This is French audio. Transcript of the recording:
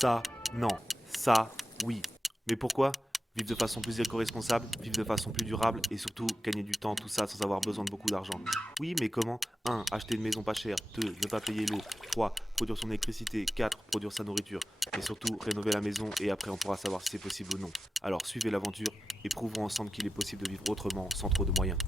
Ça, non. Ça, oui. Mais pourquoi? Vivre de façon plus éco-responsable, vivre de façon plus durable et surtout gagner du temps, tout ça sans avoir besoin de beaucoup d'argent. Oui, mais comment? 1. Acheter une maison pas chère. 2. Ne pas payer l'eau. 3. Produire son électricité. 4. Produire sa nourriture. Mais surtout, rénover la maison et après on pourra savoir si c'est possible ou non. Alors suivez l'aventure et prouvons ensemble qu'il est possible de vivre autrement sans trop de moyens.